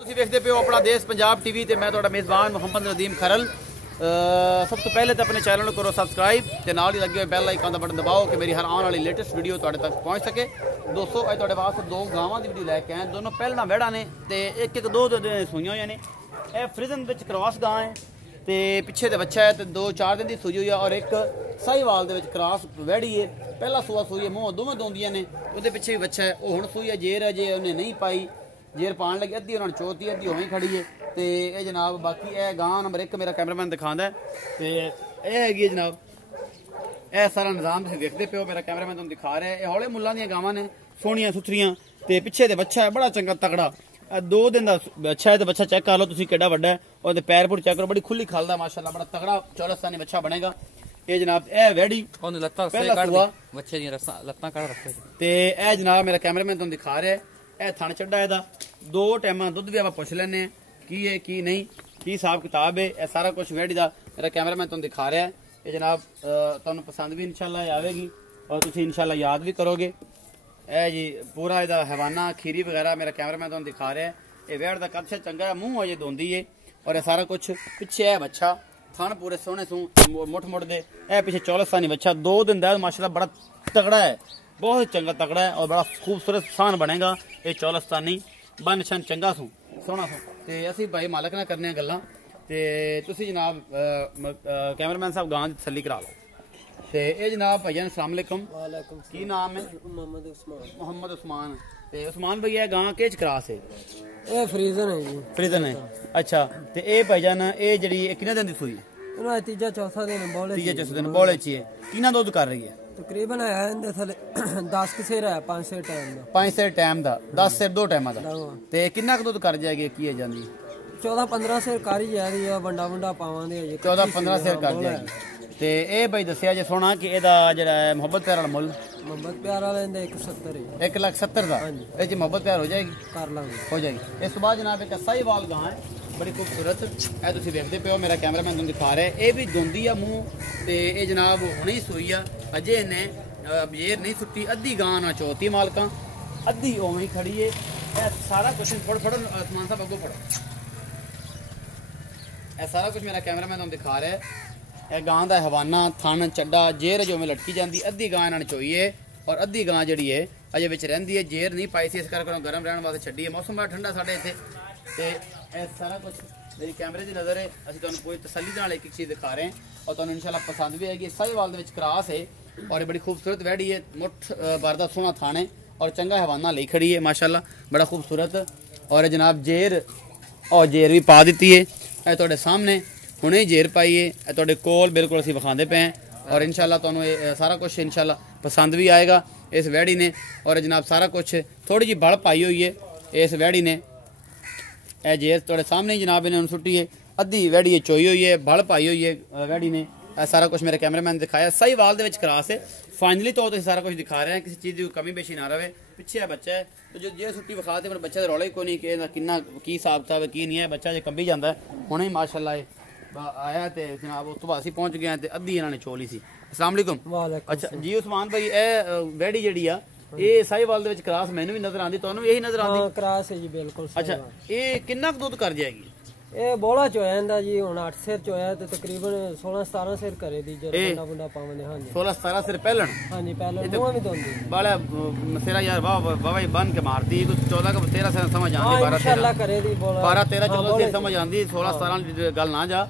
ਤੁਸੀਂ ਵੇਖਦੇ ਪਿਓ ਆਪਣਾ ਦੇਸ਼ ਪੰਜਾਬ ਟੀਵੀ ਤੇ ਮੈਂ ਤੁਹਾਡਾ ਮੇਜ਼ਬਾਨ ਮੁਹੰਮਦ ਨਦੀਮ ਖਰਲ। ਸਭ ਤੋਂ ਪਹਿਲੇ ਤਾਂ ਆਪਣੇ ਚੈਨਲ ਨੂੰ ਕਰੋ ਸਬਸਕ੍ਰਾਈਬ ਤੇ ਨਾਲ ਹੀ ਲੱਗੇ ਹੋਏ ਬੈਲ ਆਈਕਨ ਦਾ ਬਟਨ ਦਬਾਓ ਕਿ ਮੇਰੀ ਹਰ ਆਉਣ ਵਾਲੀ ਲੇਟੈਸਟ ਵੀਡੀਓ ਤੁਹਾਡੇ ਤੱਕ ਪਹੁੰਚ ਸਕੇ। ਦੋਸਤੋ ਅੱਜ ਤੁਹਾਡੇ ਵਾਸਤੇ ਦੋ ਗਾਵਾਂ ਦੀ ਵੀਡੀਓ ਲੈ ਕੇ ਆਏ। ਦੋਨੋਂ ਪਹਿਲਾਂ ਵਹਿੜਾਂ ਨੇ ਤੇ ਇੱਕ ਦੋ ਸੂਈਆਂ ਹੋਈਆਂ ਨੇ। ਇਹ ਫਰੀਜ਼ਨ ਵਿੱਚ ਕ੍ਰਾਸ ਗਾਂ ਹੈ ਤੇ ਪਿੱਛੇ ਦੇ ਬੱਚਾ ਹੈ ਤੇ 2-4 ਦਿਨ ਦੀ ਸੂਈ ਹੋਈ ਆ ਔਰ ਇੱਕ ਸਾਹੀਵਾਲ ਦੇ ਵਿੱਚ ਕ੍ਰਾਸ ਵਹਿੜੀ ਹੈ। ਪਹਿਲਾ ਸੂਆ ਸੂਈ ਹੈ, ਮੂੰਹ ਦੋਵੇਂ ਦੋਂਦੀਆਂ ਨੇ। ਉਹਦੇ ਪਿੱਛੇ ਵੀ ਬੱਚਾ ਹੈ, ਉਹ ਹੁਣ ਸੂਈ ਹੈ ਜੇਰ ਹੈ, ਜੇ ਉਹਨੇ ਨਹੀਂ ਪਾਈ ਜੇਰ ਪਾਣ ਲੱਗੀ ਅੱਧੀ ਉਹਨਾਂ ਨੂੰ ਚੋਤੀ ਅੱਧੀ ਉਵੇਂ ਖੜੀ ਹੈ। ਤੇ ਇਹ ਜਨਾਬ ਬਾਕੀ ਇਹ ਗਾਂ ਨੰਬਰ 1 ਮੇਰਾ ਕੈਮਰਾਮੈਨ ਦਿਖਾਉਂਦਾ ਤੇ ਇਹ ਹੈਗੀ ਹੈ ਜਨਾਬ। ਇਹ ਸਾਰਾ ਨਿਜ਼ਾਮ ਤੁਸੀਂ ਵੇਖਦੇ ਪਿਓ, ਮੇਰਾ ਕੈਮਰਾਮੈਨ ਤੁਹਾਨੂੰ ਦਿਖਾ ਰਿਹਾ। ਇਹ ਹੌਲੇ ਮੁੱਲਾਂ ਦੀਆਂ ਗਾਵਾਂ ਨੇ, ਸੋਹਣੀਆਂ ਸੁਥਰੀਆਂ ਤੇ ਪਿੱਛੇ ਦੇ ਬੱਚਾ ਹੈ ਬੜਾ ਚੰਗਾ ਤਕੜਾ। 2 ਦਿਨ ਦਾ ਬੱਚਾ ਹੈ ਤੇ ਬੱਚਾ ਚੈੱਕ ਕਰ ਲਓ ਤੁਸੀਂ ਕਿੱਡਾ ਵੱਡਾ ਹੈ। ਉਹਦੇ ਪੈਰ ਪੁਰ ਚੈੱਕ ਕਰੋ, ਬੜੀ ਖੁੱਲੀ ਖਾਲਦਾ ਮਾਸ਼ਾਅੱਲਾ, ਬੜਾ ਤਗੜਾ ਚੌਰਸਤਾਨੀ ਬੱਚਾ ਬਣੇਗਾ ਇਹ ਜਨਾਬ। ਇਹ ਵੈੜੀ ਉਹਨੇ ਲੱਤਾਂ ਸੇ ਕੱਢ ਬੱਚੇ ਦੀਆਂ ਲੱਤਾਂ ਕੱਢ ਰੱਖੇ ਤੇ ਇਹ ਜਨਾਬ ਮੇਰਾ ਕੈਮਰਾਮੈਨ ਤੁਹਾਨੂੰ ਦਿਖਾ ਰਿਹਾ। ਇਹ ਥਣ ਚੱਡਾ ਇਹਦਾ 2 ਟਾਈਮਾਂ ਦੁੱਧ ਵੀ ਆਪਾਂ ਪੁੱਛ ਲੈਣੇ ਆ ਕੀ ਹੈ ਕੀ ਨਹੀਂ, ਕੀ ਹਿਸਾਬ ਕਿਤਾਬ ਹੈ। ਇਹ ਸਾਰਾ ਕੁਝ ਵੈੜੀ ਦਾ ਮੇਰਾ ਕੈਮਰਾਮੈਨ ਤੁਹਾਨੂੰ ਦਿਖਾ ਰਿਹਾ। ਇਹ ਜਨਾਬ ਤੁਹਾਨੂੰ ਪਸੰਦ ਵੀ ਇਨਸ਼ਾਅੱਲਾ ਆਵੇਗੀ ਔਰ ਤੁਸੀਂ ਇਨਸ਼ਾਅੱਲਾ ਯਾਦ ਵੀ ਕਰੋਗੇ। ਇਹ ਜੀ ਪੂਰਾ ਇਹਦਾ ਹਵਾਨਾ ਖੀਰੀ ਵਗੈਰਾ ਮੇਰਾ ਕੈਮਰਾਮੈਨ ਤੁਹਾਨੂੰ ਦਿਖਾ ਰਿਹਾ। ਇਹ ਵੈੜ ਦਾ ਕੱਦ ਚੰਗਾ ਹੈ, ਮੂੰਹ ਅਜੇ ਦੋਂਦੀ ਹੈ ਔਰ ਇਹ ਸਾਰਾ ਕੁਝ ਪਿੱਛੇ ਹੈ ਬੱਚਾ। ਥਣ ਪੂਰੇ ਸੋਹਣੇ ਮੁੱਠ ਮੁੱਠ ਦੇ। ਇਹ ਪਿੱਛੇ ਚੌਲਸਤਾਨੀ ਬੱਚਾ 2 ਦਿਨ ਦਾ ਮਾਸ਼ਾਅੱਲਾ ਬੜਾ ਤਗੜਾ ਹੈ, ਬਹੁਤ ਚੰਗਾ ਤਗੜਾ ਹੈ ਔਰ ਬੜਾ ਖੂਬਸੂਰਤ ਸਾਨ ਬਣੇਗਾ ਇਹ ਚੌਲਸਤਾਨੀ। ਬਨ ਸ਼ਨ ਚੰਗਾ ਸੂ ਸੋਹਣਾ ਸੂ ਤੇ ਅਸੀਂ ਭਾਈ ਮਾਲਕ ਨਾਲ ਕਰਨੇ ਗੱਲਾਂ ਤੇ ਤੁਸੀਂ ਜਨਾਬ ਕੈਮਰਾਮੈਨ ਸਾਹਿਬ ਗਾਂ ਦੀ ਤਸੱਲੀ ਕਰਾ ਲਓ। ਤੇ ਇਹ ਜਨਾਬ ਭਾਈਆਂ ਅਸਲਾਮ ਅਲੈਕੁਮ। ਵਾਲੇਕੁਮ ਕੀ ਨਾਮ ਹੈ? ਮੁਹੰਮਦ ਉਸਮਾਨ। ਤੇ ਉਸਮਾਨ ਭਈਆ ਗਾਂ ਕਿਹਚ ਕਰਾਸ ਹੈ? ਇਹ ਫਰੀਜ਼ਨ ਹੈ ਜੀ। ਫਰੀਜ਼ਨ ਹੈ, ਅੱਛਾ। ਤੇ ਇਹ ਭਾਈਜਾਨ ਇਹ ਜਿਹੜੀ ਕਿੰਨੇ ਦਿਨ ਦੀ ਸੂਈ? ਇਹਨਾਂ ਤੀਜਾ ਚੌਥਾ ਦਿਨ ਬੋਲੇ। ਤੀਜੇ ਚੌਥੇ ਦਿਨ ਬੋਲੇ ਚ ਹੈ। ਕਿੰਨਾ ਦੁੱਧ ਕਰ ਰਹੀ ਹੈ? ਤਕਰੀਬਨ ਹੈ ਇਹਦੇ ਥਲੇ 10 ਕਿਸੇ ਹੈ 5 ਸੇ ਟਾਈਮ ਦਾ। 5 ਸੇ ਟਾਈਮ ਦਾ 10 ਸੇ 2 ਟਾਈਮਾਂ ਦਾ। ਤੇ ਕਿੰਨਾ ਕੁ ਦੁੱਧ ਕਰ ਜਾਏਗੀ ਕੀ ਹੈ ਜਾਂਦੀ? 14-15 ਸੇ ਕਰ ਹੀ ਜਾ ਰਹੀ ਆ, ਵੰਡਾ ਪਾਵਾਂਗੇ ਜੀ। 14-15 ਸੇ ਕਰ ਜਾਏਗੀ। ਤੇ ਇਹ ਭਾਈ ਦੱਸਿਆ ਜੇ ਸੋਣਾ ਕਿ ਇਹਦਾ ਜਿਹੜਾ ਮੁਹੱਬਤ ਪਿਆਰ ਵਾਲਾ ਮੁੱਲ? ਮੁਹੱਬਤ ਪਿਆਰ ਵਾਲਾ ਇਹਦਾ 170 ਹੈ। 1,70,000 ਦਾ। ਇਹ ਚ ਮੁਹੱਬਤ ਪਿਆਰ ਹੋ ਜਾਏਗੀ? ਕਰ ਲਾਂਗੇ, ਹੋ ਜਾਏਗੀ। ਇਸ ਤੋਂ ਬਾਅਦ ਜਨਾਬ ਇੱਕ ਸਾਹੀਵਾਲ ਗਾਂ ਹੈ ਬੜੀ ਖੂਬਸੂਰਤ। ਇਹ ਤੁਸੀਂ ਵੇਖਦੇ ਪਿਓ, ਮੇਰਾ ਕੈਮਰਾਮੈਨ ਤੁਹਾਨੂੰ ਦਿਖਾ ਰਿਹਾ। ਇਹ ਵੀ ਦੋਂਦੀ ਆ ਮੂੰਹ ਤੇ ਇਹ ਜਨਾਬ ਹੁਣੇ ਹੀ ਸੂਈ ਆ, ਅਜੇ ਇਹਨੇ ਬੇਰ ਨਹੀਂ ਸੁੱਟੀ। ਅੱਧੀ ਗਾਂ ਨਾ ਚੋਤੀ ਮਾਲਕਾਂ, ਅੱਧੀ ਉਵੇਂ ਹੀ ਖੜੀ ਏ। ਇਹ ਸਾਰਾ ਕੁਝ ਫੜੋ ਅਸਮਾਨ ਸਾਹਿਬ ਅੱਗੋਂ ਫੜੋ। ਇਹ ਸਾਰਾ ਕੁਝ ਮੇਰਾ ਕੈਮਰਾਮੈਨ ਤੁਹਾਨੂੰ ਦਿਖਾ ਰਿਹਾ। ਇਹ ਗਾਂ ਦਾ ਹਵਾਨਾ ਥਣ ਚੱਡਾ ਜੇਰ ਜਿਵੇਂ ਲਟਕੀ ਜਾਂਦੀ। ਅੱਧੀ ਗਾਂ ਇਹਨਾਂ ਨੇ ਚੋਈ ਏ ਔਰ ਅੱਧੀ ਗਾਂ ਜਿਹੜੀ ਏ ਅਜੇ ਵਿੱਚ ਰਹਿੰਦੀ ਏ। ਜੇਰ ਨਹੀਂ ਪਾਈ ਸੀ ਇਸ ਕਰਕੇ ਗਰਮ ਰਹਿਣ ਵਾਸਤੇ ਛੱਡੀ ਏ। ਮੌਸਮ ਬੜਾ ਠੰਡਾ ਸਾਡੇ ਇੱਥੇ ਤੇ ਇਹ ਸਾਰਾ ਕੁਝ ਮੇਰੀ ਕੈਮਰੇ ਦੀ ਨਜ਼ਰ ਹੈ। ਅਸੀਂ ਤੁਹਾਨੂੰ ਕੋਈ ਤਸੱਲੀ ਨਾਲ ਇੱਕ ਚੀਜ਼ ਦਿਖਾ ਰਹੇ ਹਾਂ ਔਰ ਤੁਹਾਨੂੰ ਇਨਸ਼ਾਅੱਲਾ ਪਸੰਦ ਵੀ ਆਏਗੀ। ਸਾਹੀਵਾਲ ਦੇ ਵਿੱਚ ਕ੍ਰਾਸ ਹੈ ਔਰ ਇਹ ਬੜੀ ਖੂਬਸੂਰਤ ਵੈੜੀ ਹੈ। ਮੁੱਠ ਬਾਰਦਾ ਸੋਹਣਾ ਥਾਣ ਹੈ ਔਰ ਚੰਗਾ ਹਵਾਨਾ ਲਈ ਖੜੀ ਹੈ ਮਾਸ਼ਾਅੱਲਾ, ਬੜਾ ਖੂਬਸੂਰਤ। ਔਰ ਜਨਾਬ ਜੇਰ ਔਰ ਜੇਰ ਵੀ ਪਾ ਦਿੱਤੀ ਹੈ। ਇਹ ਤੁਹਾਡੇ ਸਾਹਮਣੇ ਹੁਣੇ ਹੀ ਜੇਰ ਪਾਈ ਹੈ। ਇਹ ਤੁਹਾਡੇ ਕੋਲ ਬਿਲਕੁਲ ਅਸੀਂ ਵਿਖਾਉਂਦੇ ਪਏ ਹਾਂ ਔਰ ਇਨਸ਼ਾਅੱਲਾ ਤੁਹਾਨੂੰ ਇਹ ਸਾਰਾ ਕੁਝ ਇਨਸ਼ਾਅੱਲਾ ਪਸੰਦ ਵੀ ਆਏਗਾ ਇਸ ਵੈੜੀ ਨੇ। ਔਰ ਜਨਾਬ ਸਾਰਾ ਕੁਝ ਥੋੜੀ ਜਿਹੀ ਬਲ ਪਾਈ ਹੋਈ ਹੈ ਇਸ ਵੈੜੀ ਨੇ। ਇਹ ਜੇਰ ਤੁਹਾਡੇ ਸਾਹਮਣੇ ਹੀ ਜਨਾਬ ਇਹਨਾਂ ਨੂੰ ਸੁੱਟੀ ਹੈ। ਅੱਧੀ ਵੈੜੀ ਚੋਈ ਹੋਈ ਹੈ, ਬਲ ਪਾਈ ਹੋਈ ਹੈ ਵੈੜੀ ਨੇ। ਇਹ ਸਾਰਾ ਕੁਝ ਮੇਰੇ ਕੈਮਰਾਮੈਨ ਨੇ ਦਿਖਾਇਆ। ਸਾਹੀਵਾਲ ਦੇ ਵਿੱਚ ਕ੍ਰਾਸ ਹੈ। ਫਾਈਨਲੀ ਤੋਂ ਤੁਸੀਂ ਸਾਰਾ ਕੁਝ ਦਿਖਾ ਰਹੇ ਹਾਂ, ਕਿਸੇ ਚੀਜ਼ ਦੀ ਕਮੀ ਪੇਸ਼ੀ ਨਾ ਰਵੇ। ਪਿੱਛੇ ਬੱਚਾ ਹੈ ਤੇ ਜੋ ਜੇ ਸੁੱਟੀ ਵਿਖਾ ਤੇ ਮੇਰੇ ਬੱਚੇ ਦਾ ਰੌਲਾ ਹੀ ਕੋਈ ਨਹੀਂ ਕਿ ਕਿੰਨਾ ਕੀ ਹਿਸਾਬ ਕਿਤਾਬ ਕੀ ਨਹੀਂ ਹੈ। ਬੱਚਾ ਜੇ ਕੰਬੀ ਜਾਂਦਾ ਹੁਣੇ ਹੀ ਮਾਸ਼ਾਅੱਲਾ ਆਇਆ ਤੇ ਜਨਾਬ ਉਸ ਤੋਂ ਬਾਅਦ ਅਸੀਂ ਪਹੁੰਚ ਗਏ ਤੇ ਅੱਧੀ ਇਹਨਾਂ ਨੇ ਚੋਲੀ ਸੀ। ਅਸਲਾਮ ਅਲੈਕੁਮ। ਅੱਛਾ ਜੀ ਉਸਮਾਨ ਭਾਈ, ਇਹ ਵੈੜੀ ਜਿਹੜੀ ਆ ਇਹ ਸਾਹੀਵਾਲ ਦੇ ਵਿੱਚ ਕ੍ਰਾਸ ਮੈਨੂੰ ਵੀ ਨਜ਼ਰ ਆਉਂਦੀ, ਤੁਹਾਨੂੰ ਵੀ ਇਹੀ ਨਜ਼ਰ ਆਉਂਦੀ? ਹਾਂ ਕ੍ਰਾਸ ਹੈ ਜੀ ਬਿਲਕੁਲ। ਅੱਛਾ, ਇਹ ਕਿੰਨਾ ਕੁ ਦੁੱਧ ਕਰ ਜਾਏਗੀ? ਇਹ ਬੋਲਾ ਚੋਇਆ ਜਾਂਦਾ ਜੀ, ਹੁਣ 8 ਸਿਰ ਚੋਇਆ ਤੇ ਤਕਰੀਬਨ 16-17 ਸਿਰ ਕਰੇ ਦੀ ਜਦੋਂ ਬੰਦਾ ਪਾਵਨੇ। ਹਾਂਜੀ 16-17 ਸਿਰ ਪਹਿਲਣ। ਹਾਂਜੀ ਪਹਿਲਾਂ ਮੂੰਹ ਵੀ ਦੋਂਦੀ ਬਾਲਾ ਸਿਰਾ ਯਾਰ ਵਾਹ ਬਨ ਕੇ ਮਾਰਦੀ। 14 का 13 ਸਿਰ ਸਮਝ ਆਉਂਦੀ, 12 ਮਾਸ਼ਾਅੱਲਾ ਕਰੇ ਦੀ ਬੋਲਾ 12-13 14 ਸਿਰ ਸਮਝ ਆਉਂਦੀ। 16-17 ਗੱਲ ਨਾ ਜਾ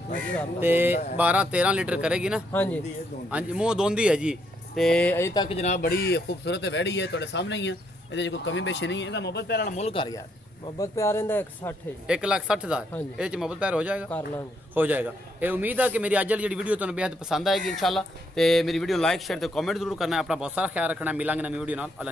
ਤੇ 12-13 ਲੀਟਰ ਕਰੇਗੀ ਨਾ। ਹਾਂਜੀ ਹਾਂਜੀ ਮੂੰਹ ਦੋਂਦੀ ਹੈ ਜੀ। ਤੇ ਅਜੇ ਤੱਕ ਜਨਾਬ ਬੜੀ ਖੂਬਸੂਰਤ ਵੈੜੀ ਹੈ, ਤੁਹਾਡੇ ਸਾਹਮਣੇ ਹੀ ਆ। ਇਹਦੇ 'ਚ ਕੋਈ ਕਮੀ ਪੇਸ਼ੀ ਨਹੀਂ ਹੈ। ਇਹਦਾ ਮੁਹੱਬਤ ਪਿਆਰ ਵਾਲਾ ਮੁੱਲ ਕਰ ਯਾਰ। ਮੁਹੱਬਤ ਪਿਆਰ ਇਹਦਾ 160 ਹੈ। 1,60,000 ਇਹਦੇ 'ਚ ਮੁਹੱਬਤ ਪਿਆਰ ਹੋ ਜਾਏਗਾ? ਕਰ ਲਾਂਗੇ, ਹੋ ਜਾਏਗਾ। ਇਹ ਉਮੀਦ ਹੈ ਕਿ ਮੇਰੀ ਅੱਜ ਵਾਲੀ ਜਿਹੜੀ ਵੀਡੀਓ ਤੁਹਾਨੂੰ ਬੇहद ਪਸੰਦ ਆਏਗੀ ਇਨਸ਼ਾਅੱਲਾ। ਤੇ ਮੇਰੀ ਵੀਡੀਓ ਲਾਈਕ ਸ਼ੇਅਰ ਤੇ ਕਮੈਂਟ ਜ਼ਰੂਰ ਕਰਨਾ ਹੈ। ਆਪਣਾ ਬਹੁਤ ਸਾਰਾ ਖਿਆਲ ਰੱਖਣਾ। ਮਿਲਾਂਗੇ ਨਵੀਂ ਵੀਡੀਓ ਨਾਲ। ਅੱਲਾ